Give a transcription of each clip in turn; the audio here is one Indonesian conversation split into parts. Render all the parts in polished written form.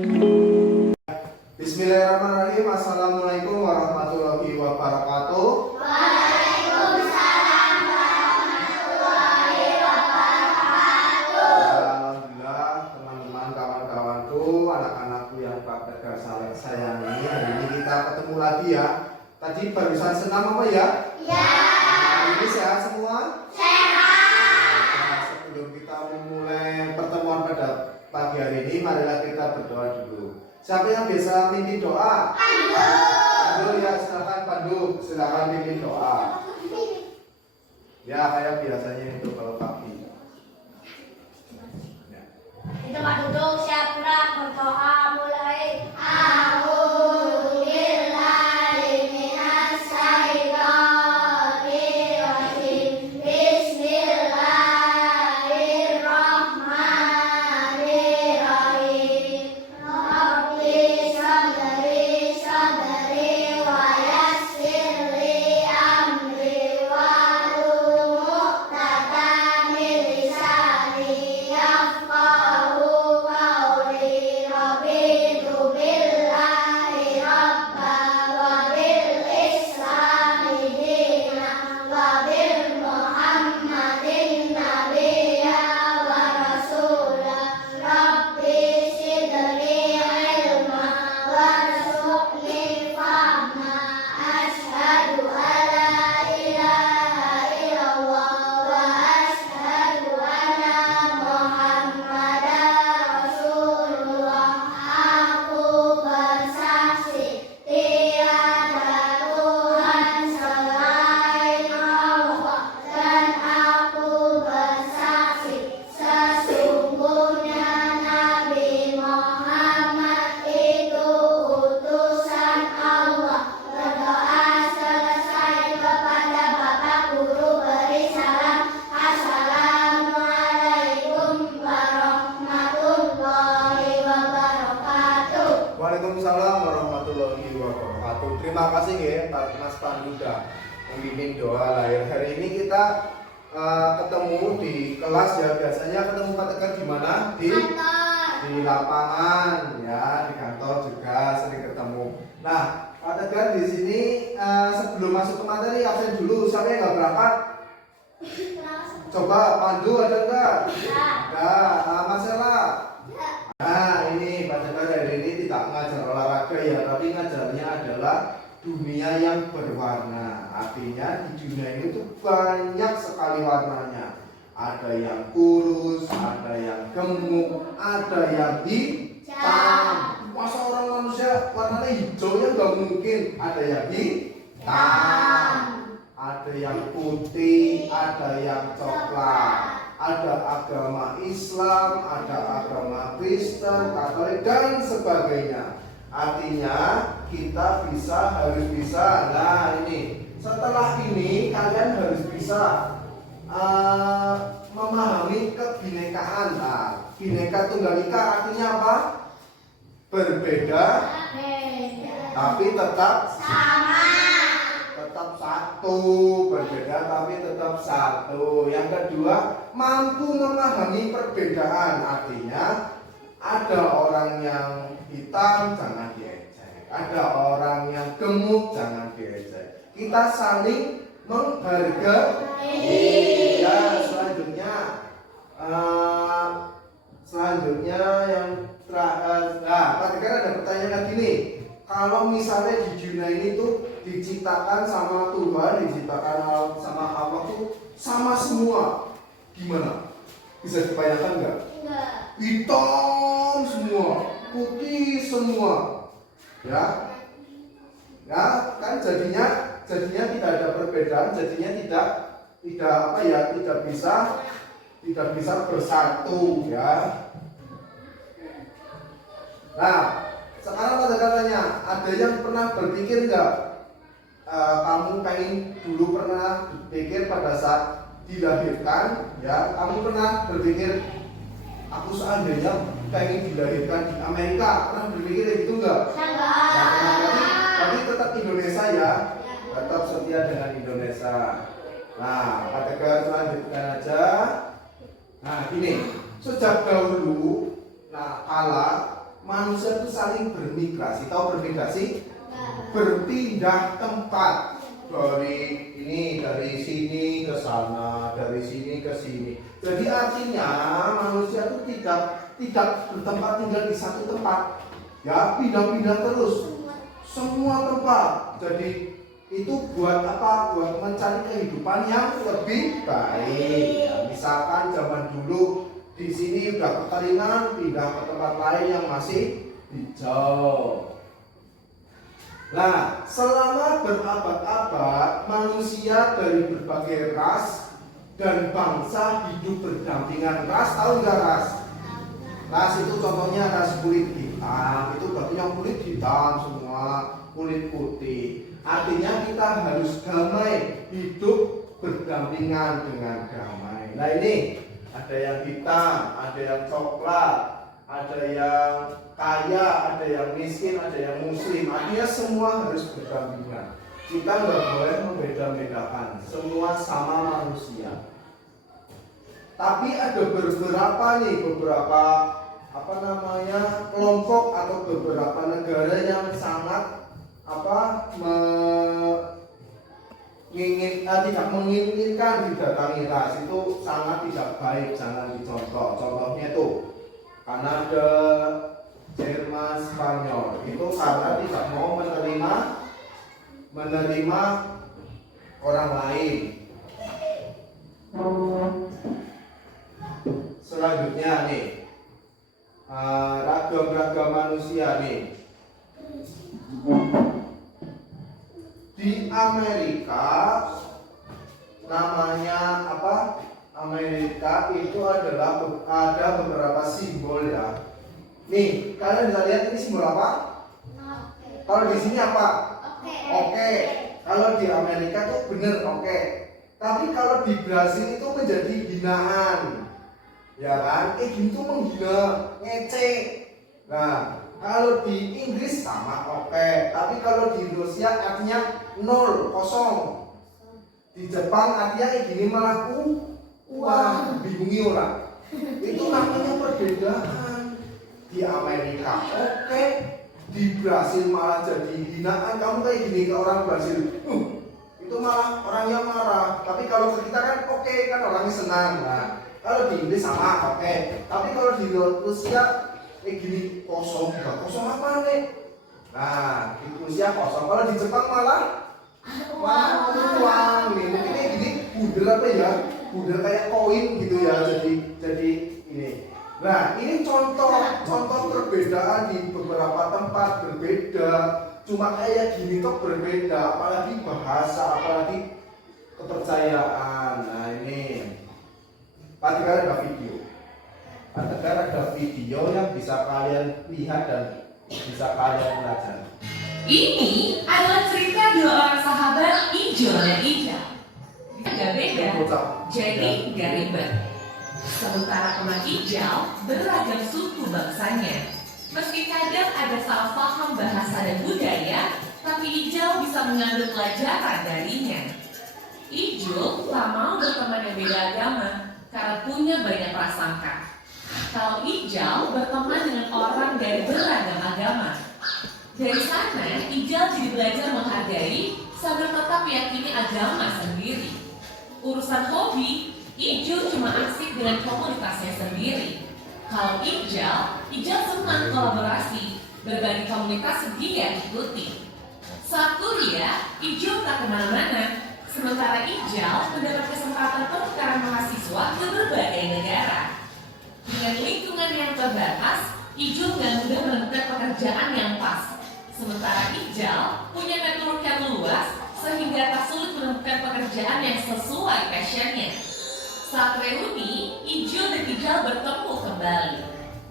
Bismillahirrahmanirrahim. Assalamualaikum warahmatullahi wabarakatuh. Waalaikumsalam warahmatullahi wabarakatuh. Alhamdulillah teman-teman, kawan-kawanku, anak-anakku yang Pak Tegar sayangi. Hari ini kita ketemu lagi ya. Tadi barusan senam apa ya? Ya. Hari ini sehat semua? Sehat. Nah, sebelum kita memulai pertemuan pada pagi hari ini, marilah kita berdoa dulu. Siapa yang biasa mimpin doa? Pandu ya, silakan Pandu, silakan mimpin doa. Ya, kayak biasanya itu kalau pagi. Ya. Kita duduk, siap gerak, berdoa mulai. Waalaikumsalam warahmatullahi wabarakatuh. Terima kasih ya Mas Pandu sudah memimpin doa lahir. Hari ini kita ketemu di kelas ya. Biasanya ketemu Pak Tegar di mana? Di lapangan ya, di kantor juga sering ketemu. Nah, Pak Tegar di sini sebelum masuk ke materi absen dulu. Siapa yang nggak berangkat? Coba Pandu ada nggak? Ada. Mas Ella. Nah, ini Pak Tegar hari ini tidak ngajar olahraga ya, tapi ngajarnya adalah dunia yang berwarna. Artinya di dunia ini tuh banyak sekali warnanya. Ada yang kurus, ada yang gemuk, ada yang hitam. Masa orang manusia warnanya hijaunya nggak mungkin. Ada yang hitam, ada yang putih, ada yang coklat. Ada agama Islam, ada agama Kristen, Katolik dan sebagainya. Artinya kita harus bisa. Nah ini, setelah ini kalian harus bisa memahami kebinekaan. Nah, Bhinneka Tunggal Ika artinya apa? Berbeda, tapi tetap Sama. tetap satu, berbeda tapi tetap satu. Yang kedua, mampu memahami perbedaan. Artinya ada orang yang hitam jangan diejek, ada orang yang gemuk jangan diejek. Kita saling menghargai. Ya, selanjutnya yang terakhir. Nah, Pak Tegar ada pertanyaan lagi nih. Kalau misalnya di dunia ini tuh diciptakan sama Tuhan, diciptakan sama Allah tuh sama semua, gimana? Bisa dibayangkan nggak? Enggak. Hitam semua, putih semua, ya kan jadinya tidak ada perbedaan, jadinya tidak bisa bersatu, ya. Nah, sekarang Pak Tegar tanya, ada yang pernah berpikir nggak? Kamu pengen dulu pernah berpikir pada saat dilahirkan, ya? Kamu pernah berpikir, aku seandainya pengen dilahirkan di Amerika, pernah berpikir gitu nggak? Tapi tetap Indonesia ya, tetap setia dengan Indonesia. Nah, Pak Tegar selanjutkan aja. Nah, ini sejak dahulu, nah kala manusia itu saling bermigrasi. Tahu bermigrasi? Berpindah tempat dari sini ke sana, dari sini ke sini. Jadi artinya manusia itu tidak bertempat tinggal di satu tempat, ya pindah-pindah terus semua tempat. Jadi itu buat apa? Buat mencari kehidupan yang lebih baik. Ya, misalkan zaman dulu di sini udah kekeringan, pindah ke tempat lain yang masih hijau. Nah, selama berabad-abad manusia dari berbagai ras dan bangsa hidup berdampingan. Ras, tahu nggak ras? Ras itu contohnya ras kulit hitam, itu berarti yang kulit hitam semua, kulit putih. Artinya kita harus damai, hidup berdampingan dengan damai. Nah ini ada yang hitam, ada yang coklat, ada yang kaya, ada yang miskin, ada yang muslim. Artinya semua harus berdampingan. Kita nggak boleh membeda-bedakan, semua sama manusia. Tapi ada beberapa kelompok atau beberapa negara yang sangat tidak menginginkan didatangi ras. Itu sangat tidak baik, jangan dicontoh. Contohnya itu Kanada, Jerman, Spanyol. Itu karena tidak mau menerima orang lain. Selanjutnya nih, ragam-ragam manusia nih. Di Amerika namanya apa? Amerika itu ada beberapa simbol ya. Nih, kalian bisa lihat ini simbol apa? Kalau di sini apa? Oke. Kalau di Amerika tuh bener oke. Tapi kalau di Brasil itu menjadi hinaan. Ya kan? Gini tuh menghina, ngece. Nah, kalau di Inggris sama oke. Tapi kalau di Rusia artinya 0, kosong. Di Jepang artinya gini malah uang, bingungi orang. Itu namanya perbedaan. Di Amerika oke, di Brasil malah jadi hinaan. Kamu kayak gini ke orang Brasil, itu malah orangnya marah. Tapi kalau ke kita kan oke, kan orangnya senang. Nah, kalau di Inggris sama oke. Tapi kalau di Rusia gini kosong, kosong apa nih? Nah, di Rusia kosong. Kalau di Jepang malah uang nih. Mungkin kayak gini budel apa ya? Budel kayak koin gitu ya. Jadi ini. Nah, ini contoh perbedaan di beberapa tempat berbeda. Cuma kayak gini kok berbeda, apalagi bahasa, apalagi kepercayaan. Nah, ini. Padahal ada video. Padahal ada video yang bisa kalian lihat dan bisa kalian pelajari. Ini adalah cerita dua orang sahabat Ijo dan Ija. Beda-beda, jadi gak ribet. Sementara teman Ijal beragam suku bangsanya. Meski kadang ada salah paham bahasa dan budaya, tapi Ijal bisa mengambil pelajaran darinya. Ijo tak mau berteman yang beda agama karena punya banyak prasangka. Kalau Ijal berteman dengan orang dari beragam agama. Dari sana, Ijal jadi belajar menghargai sambil tetap meyakini agama sendiri. Urusan hobi, Ijal cuma asik dengan komunitasnya sendiri. Kalau Ijal senang kolaborasi, berbagi komunitas dia ikuti. Saat kuliah, Ijal tak kemana-mana. Sementara Ijal mendapat kesempatan pertukaran mahasiswa ke berbagai negara. Dengan lingkungan yang terbatas, Ijal nggak mudah menemukan pekerjaan yang pas. Sementara Ijal punya network yang luas, sehingga tak sulit menemukan pekerjaan yang sesuai passionnya. Saat reuni, Ijo dan Ijal bertemu kembali.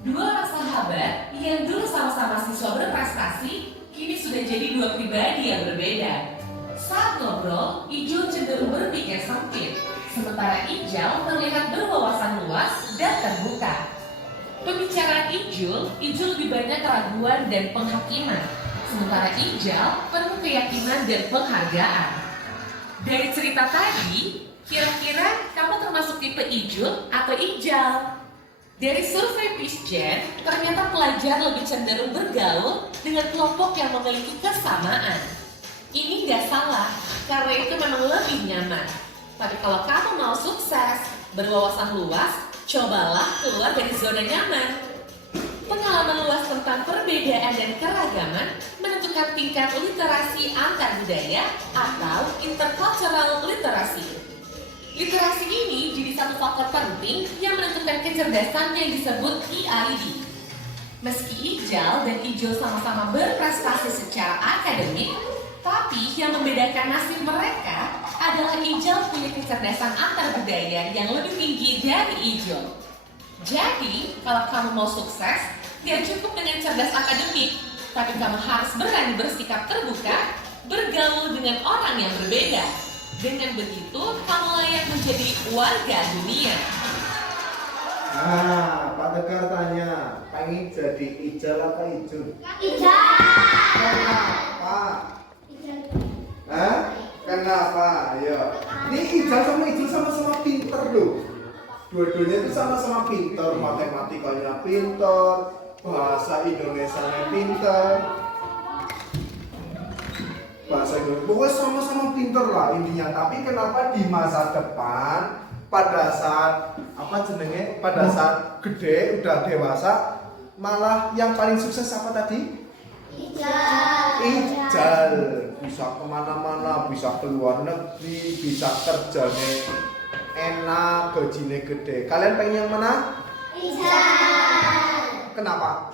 Dua orang sahabat yang dulu sama-sama siswa berprestasi, kini sudah jadi dua pribadi yang berbeda. Saat ngobrol, Ijo cenderung berpikir sempit, sementara Ijal terlihat berwawasan luas dan terbuka. Pembicaraan Ijul lebih banyak keraguan dan penghakiman, sementara Ijal penuh keyakinan dan penghargaan. Dari cerita tadi, kira-kira kamu termasuk tipe Ijul atau Ijal? Dari survei PISJEN, ternyata pelajar lebih cenderung bergaul dengan kelompok yang memiliki kesamaan. Ini nggak salah, karena itu memang lebih nyaman. Tapi kalau kamu mau sukses, berwawasan luas, cobalah keluar dari zona nyaman. Pengalaman luas tentang perbedaan dan keragaman menentukan tingkat literasi antar budaya atau intercultural literasi. Literasi ini jadi satu faktor penting yang menentukan kecerdasan yang disebut EID. Meski Ijal dan Ijo sama-sama berprestasi secara akademik, tapi yang membedakan nasib mereka adalah Ijal punya kecerdasan antar budaya yang lebih tinggi dari Ijo. Jadi, kalau kamu mau sukses, gak cukup dengan cerdas akademik, tapi kamu harus berani bersikap terbuka, bergaul dengan orang yang berbeda. Dengan begitu, kamu layak menjadi warga dunia. Nah, Pak Tegar tanya, pengen jadi Ijal apa Ijun? Ijal. Kenapa? Hah? Kenapa? Ayo. Ini Ijal sama Ijun sama-sama pinter loh. Dua-duanya itu sama-sama pinter, matematikanya pinter, bahasa Indonesianya pinter. Bahasa Indonesia, pokoknya sama-sama pinter lah intinya. Tapi kenapa di masa depan, pada saat pada saat gede, udah dewasa, malah yang paling sukses apa tadi? Ijal. Bisa kemana-mana, bisa keluar negeri, bisa kerjanya enak, gajinya gede. Kalian pengen yang mana? Ijal. Kenapa?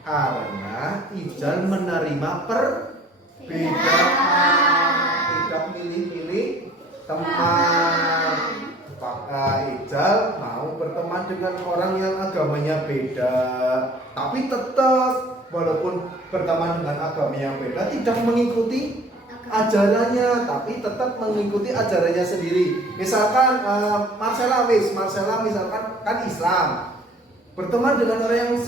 Karena Ijal menerima perbedaan, tidak milih-milih teman. Maka Ijal mau berteman dengan orang yang agamanya beda, tapi tetap walaupun berteman dengan agama yang beda tidak mengikuti ajarannya, tapi tetap mengikuti ajarannya sendiri. Misalkan Marcella misalkan kan Islam, berteman dengan orang yang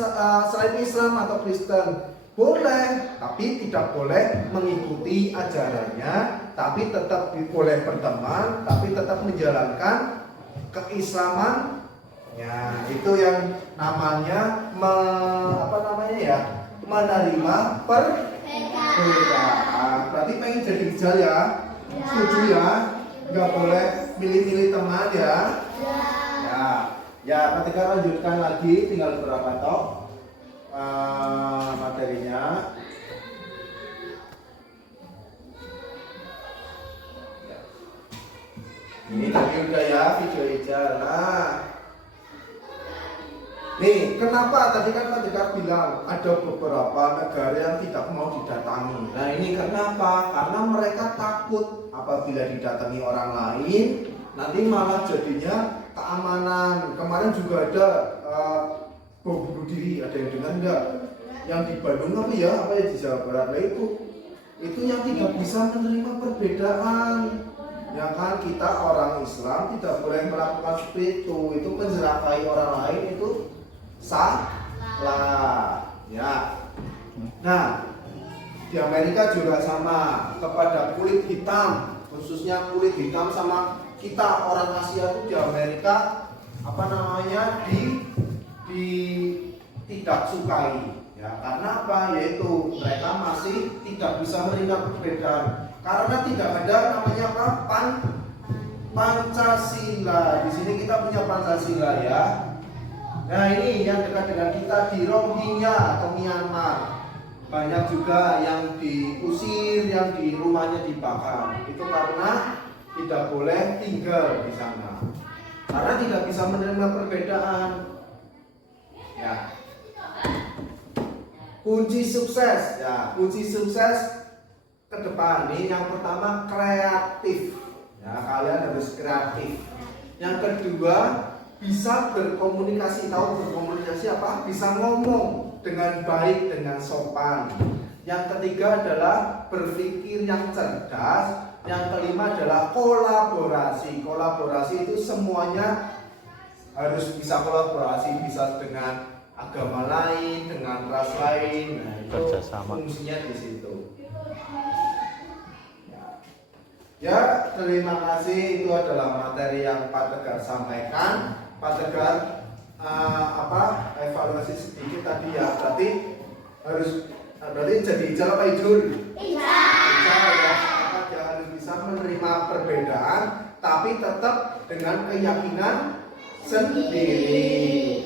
selain Islam atau Kristen boleh, tapi tidak boleh mengikuti ajarannya, tapi tetap boleh berteman, tapi tetap menjalankan keislaman. Ya, itu yang namanya menerima perbedaan. Berarti pengen jadi Ijal ya? Setuju ya? Nggak boleh milih-milih teman ya? Ya, ketika lanjutkan lagi, tinggal berapa tok materinya. Ini tadi udah ya video Ijal. Nah, nih kenapa tadi kan ketika bilang ada beberapa negara yang tidak mau didatangi. Nah ini kenapa? Karena mereka takut apabila didatangi orang lain nanti malah jadinya keamanan. Kemarin juga ada bom bunuh diri, ada yang dengar enggak? Yang di Bandung apa ya di Jawa Barat lah itu yang tidak bisa menerima perbedaan. Ya kan, kita orang Islam tidak boleh melakukan seperti itu menjelakai orang lain itu salah. Ya. Nah, di Amerika juga sama, kepada kulit hitam, khususnya kulit hitam sama kita orang Asia itu di Amerika tidak sukai. Ya, karena apa? Yaitu mereka masih tidak bisa menerima perbedaan. Karena tidak ada namanya apa? Pancasila. Di sini kita punya Pancasila ya. Nah ini yang dekat dengan kita di Rohingya atau Myanmar. Banyak juga yang diusir, yang di rumahnya dibakar. Itu karena tidak boleh tinggal di sana. Karena tidak bisa menerima perbedaan. Ya. Kunci sukses. Ya, kunci sukses ke depan nih, yang pertama kreatif. Ya, kalian harus kreatif. Yang kedua, bisa berkomunikasi. Tahu berkomunikasi apa? Bisa ngomong dengan baik, dengan sopan. Yang ketiga adalah berpikir yang cerdas. Yang kelima adalah kolaborasi. Kolaborasi itu semuanya harus bisa kolaborasi, bisa dengan agama lain, dengan ras lain. Nah, itu fungsinya di situ. Ya, terima kasih. Itu adalah materi yang Pak Tegar sampaikan. Pak Tegar evaluasi sedikit tadi ya. Berarti jadi hijau apa hijau? Hijau ya. Maka dia harus bisa menerima perbedaan, tapi tetap dengan keyakinan sendiri.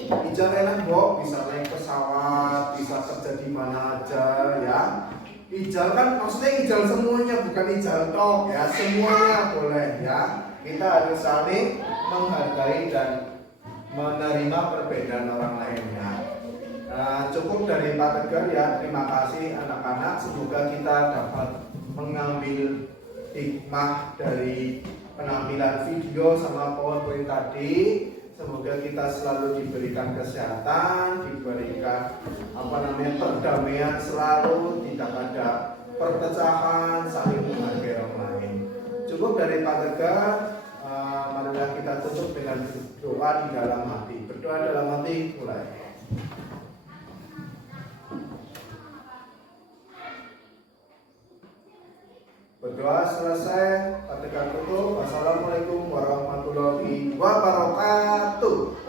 Hijau enak Bob, bisa naik pesawat, bisa kerja di mana aja ya. Hijau kan maksudnya hijau semuanya, bukan hijau tok ya, semuanya boleh ya. Kita harus saling menghargai dan menerima perbedaan orang lainnya. Cukup dari Pak Tegar ya. Terima kasih anak-anak. Semoga kita dapat mengambil hikmah dari penampilan video sama PowerPoint tadi. Semoga kita selalu diberikan kesehatan, diberikan perdamaian selalu, tidak ada perpecahan, saling menghargai orang lain. Cukup dari Pak Tegar. Marilah kita tutup dengan doa di dalam hati. Berdoa dalam hati, mulai. Berdoa selesai, Pak Tegar tutup. Wassalamualaikum warahmatullahi wabarakatuh.